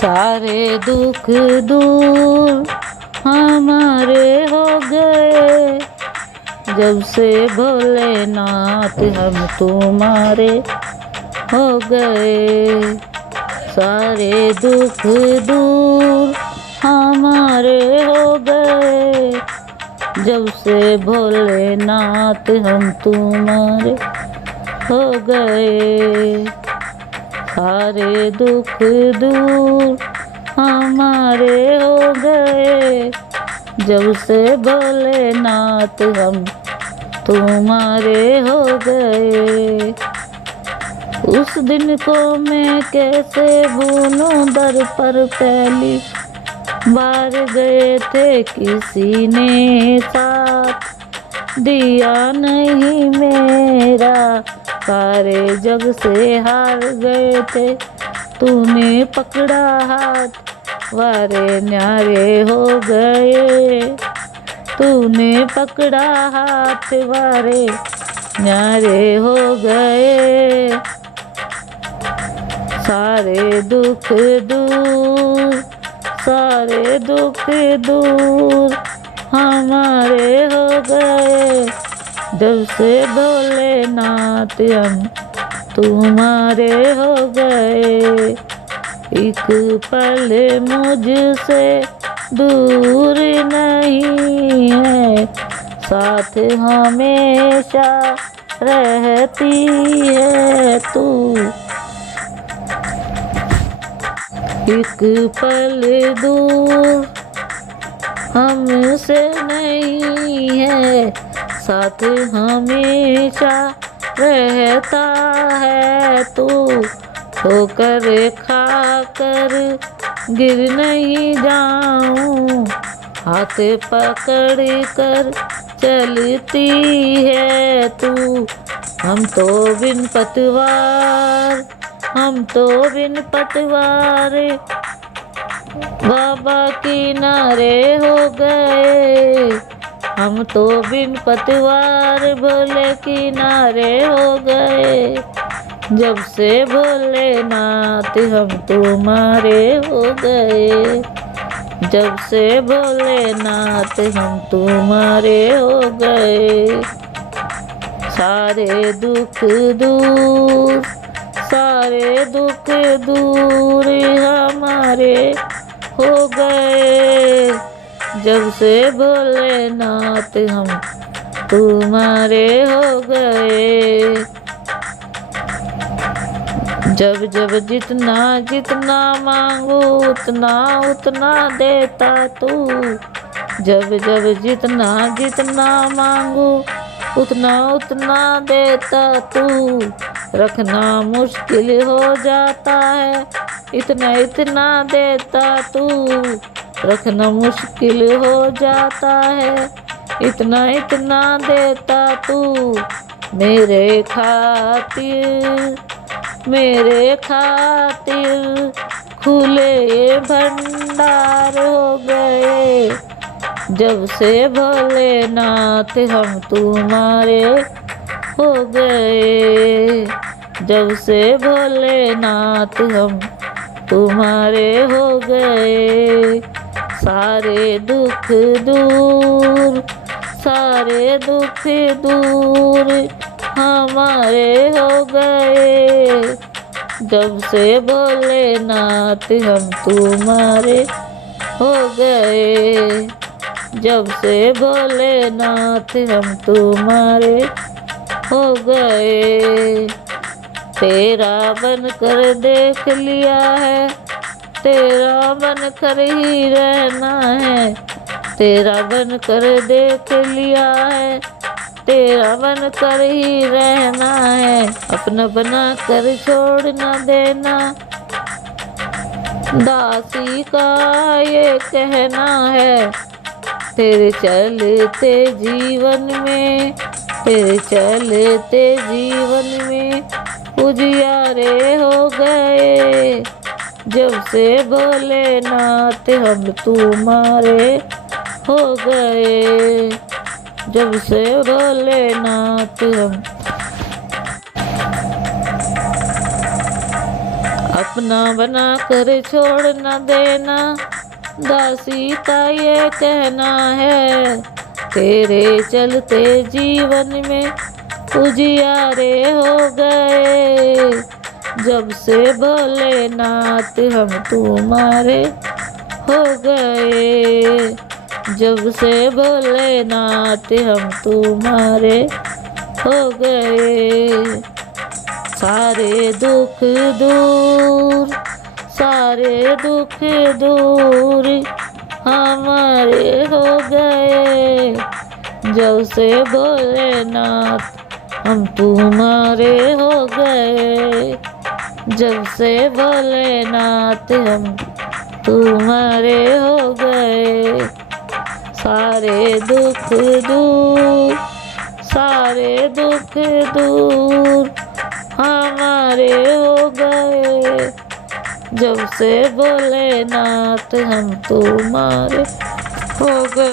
सारे दुख दूर हमारे हो गए, जब से भोलेनाथ हम तुम्हारे हो गए। सारे दुख दूर हमारे हो गए, जब से भोलेनाथ हम तुम्हारे हो गए। सारे दुख दूर हमारे हो गए, जब से भोलेनाथ हम तुम्हारे हो गए। उस दिन को मैं कैसे भूलूं, दर पर पहली बार गए थे, किसी ने साथ दिया नहीं मेरा। सारे जग से हार गए थे, तूने पकड़ा हाथ, वारे न्यारे हो गए। तूने पकड़ा हाथ, वारे न्यारे हो गए। सारे दुख दूर, सारे दुख दूर हमारे हो गए, जब से भोलेनाथ हम तुम्हारे हो गए। एक पल मुझसे दूर नहीं है, साथ हमेशा रहती है तू। एक पल दूर हमसे नहीं है, साथ हमेशा रहता है तू। ठोकर खाकर गिर नहीं जाऊं, हाथ पकड़ कर चलती है तू। हम तो बिन पतवार, हम तो बिन पतवार बाबा किनारे हो गए। हम तो बिन पतवार भोले किनारे हो गए, जब से भोलेनाथ हम तुम्हारे हो गए। जब से भोलेनाथ हम तुम्हारे हो गए। सारे दुख दूर, सारे दुख दूर हमारे हो गए, जब से भोलेनाथ हम तुम्हारे हो गए। जब जब जितना जितना मांगू उतना उतना देता तू। जब जब जितना जितना मांगू उतना उतना देता तू। रखना मुश्किल हो जाता है, इतना इतना देता तू। रखना मुश्किल हो जाता है, इतना इतना देता तू। मेरे खातिर, मेरे खातिर खुले भंडार हो गए, जब से भोलेनाथ हम तुम्हारे हो गए। जब से भोलेनाथ हम तुम्हारे हो गए। सारे दुख दूर, सारे दुख दूर हमारे हो गए, जब से भोलेनाथ हम तुम्हारे हो गए। जब से भोलेनाथ हम तुम्हारे हो गए। तेरा बनकर देख लिया है, तेरा बनकर ही रहना है। तेरा बनकर देख लिया है, तेरा बनकर ही रहना है। अपना बना कर छोड़ न देना, दासी का ये कहना है। तेरे चलते जीवन में, तेरे चलते जीवन में उजियारे हो गए, जब से भोलेनाथ हम तुम्हारे हो गए। जब से भोलेनाथ हम अपना बना कर छोड़ न देना, दासी का ये कहना है। तेरे चलते जीवन में उजियारे हो गए, जब से भोलेनाथ हम तुम्हारे हो गए, जब से भोलेनाथ हम तुम्हारे हो गए। सारे दुख दूर, सारे दुख दूर हमारे हो गए, जब से भोलेनाथ हम तुम्हारे हो गए, जब से भोलेनाथ हम तुम्हारे हो गए। सारे दुख दूर, सारे दुख दूर हमारे हो गए, जब से भोलेनाथ हम तुम्हारे हो गए।